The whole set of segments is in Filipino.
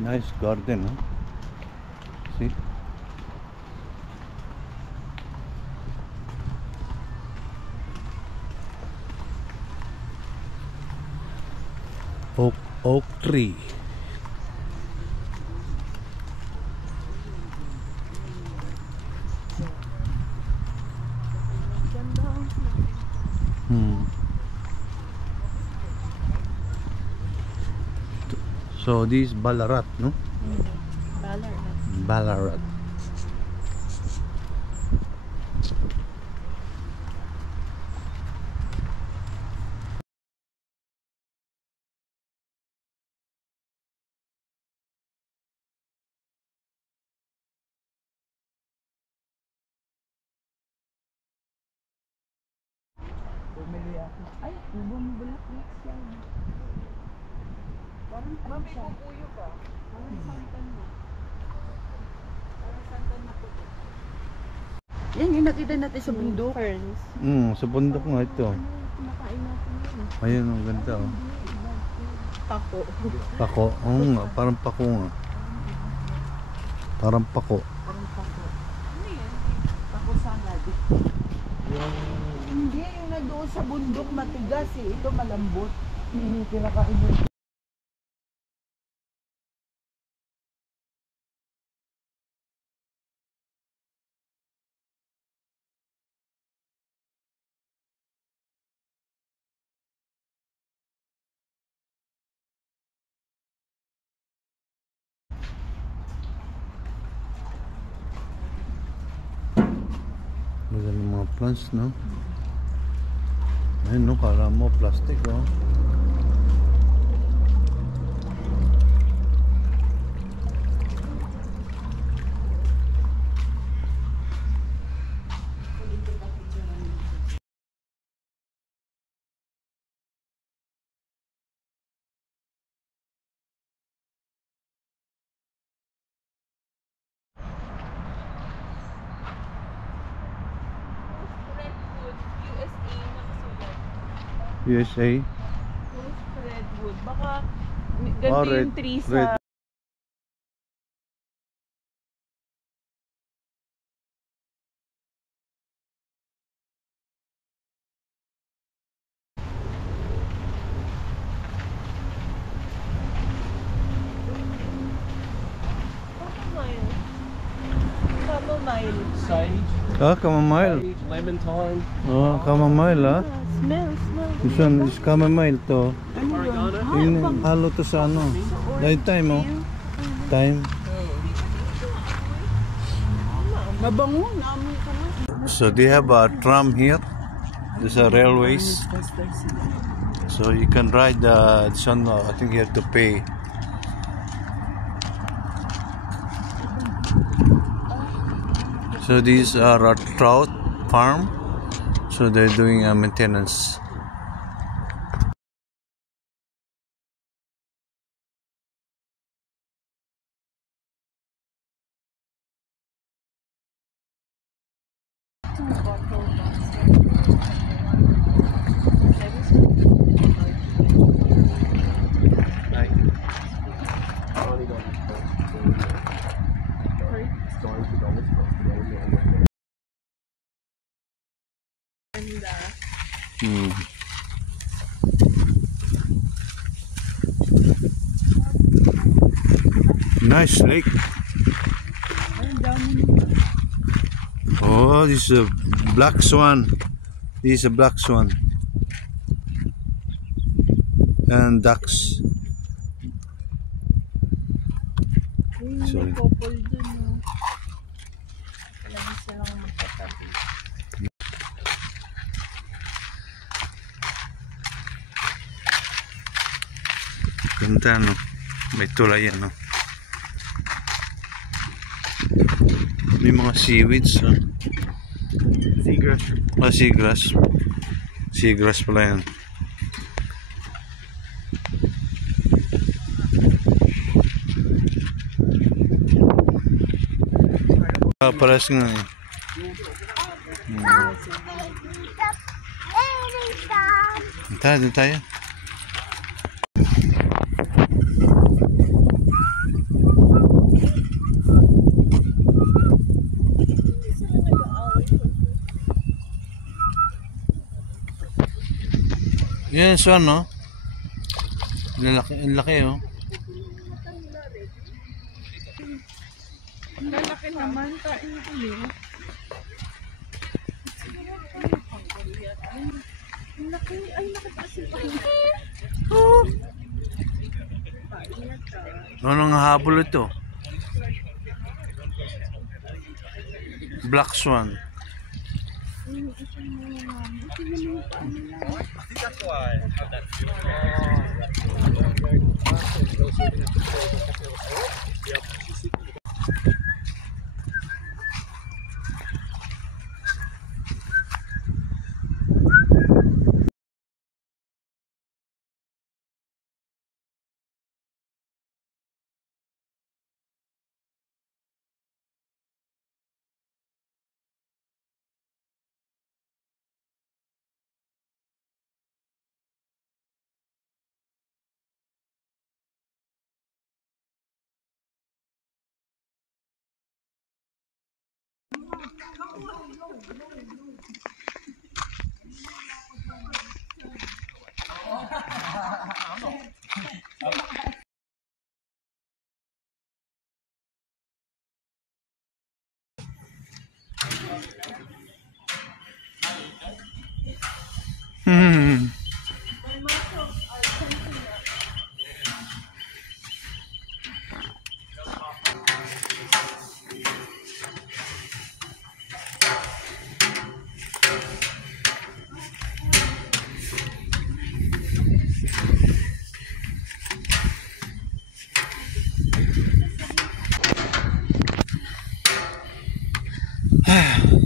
Nice garden, huh? See? Oak tree. So this is Ballarat, no? Ballarat. Bumili ako. Ay, bumubulak-bulak siya. Parang mami, pupuyo ka. Parang santan mo. Parang santan na puti. Yan yung nakita natin sa bundok. Ferns. Sa bundok nga ito. Nakain natin yun. Ayun, ang ganda, oh. Pako. Pako. Oo nga, parang pako nga. Parang pako. Parang pako. Ano yan? Pako salad. Hindi, yung nandoon sa bundok matigas eh. Ito malambot. Kinakain mo. Maganda mga plants, no? Ayun, no? Kala mo plastic, oh. USA. Redwood. Baka ganito yung tree sa... Chamomile. Sage. Ah, chamomile. Sage, lemon thyme. Oh, chamomile, ah. Smell. This one is chamomile to. Oregano. Yung halo to sa ano. Dahil time, oh. Time. Mabango. Naamoy ka na. So they have a tram here. There's a railways. So you can ride this one. I think you have to pay. So these are a trout farm. So they're doing a maintenance. Nice lake. Oh, this is a black swan. This is a black swan. And ducks. Sorry. Ganda, no? May tulay yan, no? May mga seaweeds, no? Seagrass. Ah, seagrass. Seagrass pala yan. Ah, pares nga eh. Dito tayo. Yan, swan, no? Ang laki, oh. Ang lalaki naman. Kain ko yun. Ang laki. Ay, nakataas yung pahin. Oh! Anong habol ito? Black swan.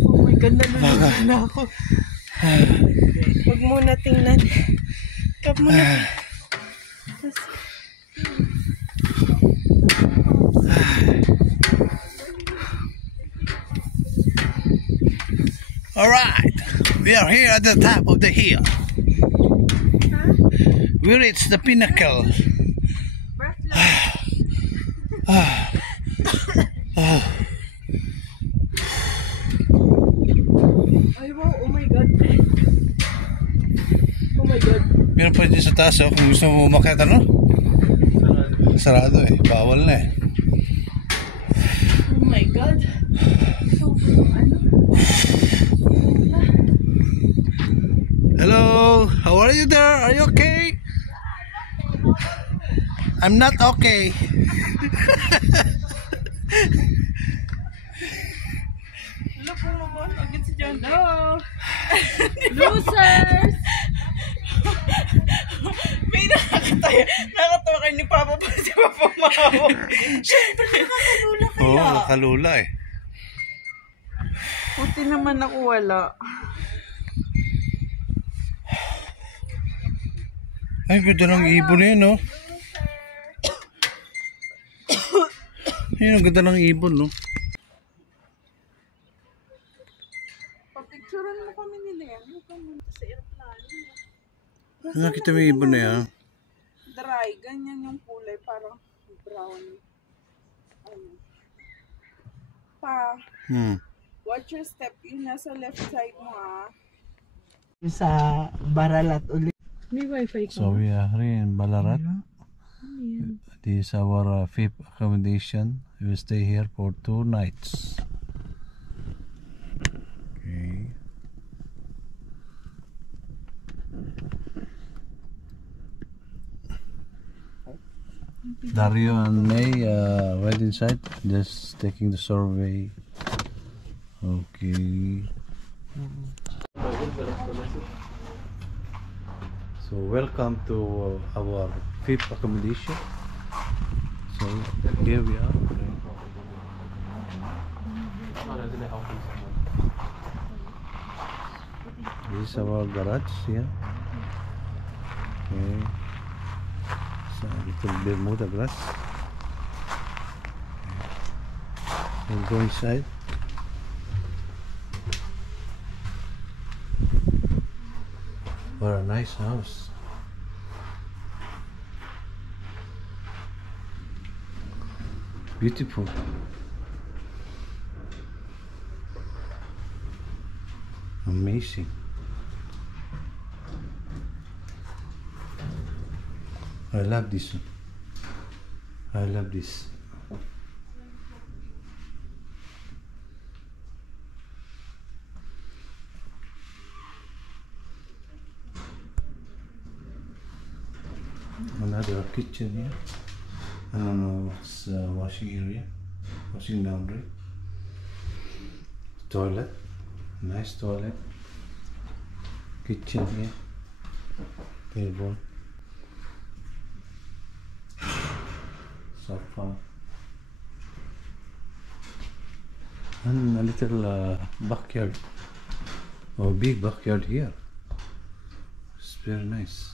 Oh my God, nalulunod na ako. Huwag muna tingnan. Kap muna. Alright, we are here at the top of the hill. We reached the pinnacle. Ay wow, oh my God. Oh my God. Meron pa dito sa taas, oh, kung gusto mo umakyat, ano? Sarado eh, bawal na eh. Oh my God. Ano? Hello, how are you there? Are you okay? I'm not okay. Hello po naman. Agad si John. Hello. Losers! May nakatawa kayo ni Papa pa si Papa Mao. Siyempre, nakakalula kaya. Oo, nakalula eh. Puti naman ako wala. Ay, ganda ng ibon na yun, no? Yun, ang ganda ng ibon, no? Papicturean mo kami nila yan. Huwag kang munta sa aeroplano. Nakita mo yung ibon na yan? Dry. Ganyan yung kulay. Parang brown. Ano. Pa. Watch your step. Yun nasa left side mo sa Baralat ulit. May wifi ka? So we are here in Ballarat. This is our fifth accommodation. We will stay here for 2 nights. Okay. Dario and May went inside, just taking the survey. Okay. So welcome to our fifth accommodation. So here we are. This is our garage here. Okay. So little Bermuda glass. We'll go inside. What a nice house. Beautiful. Amazing. I love this one. I love this. Another kitchen here. I don't know, it's washing area, washing laundry. Toilet, nice toilet. Kitchen here. Table. Sofa. And a little backyard. Or big backyard here. It's very nice.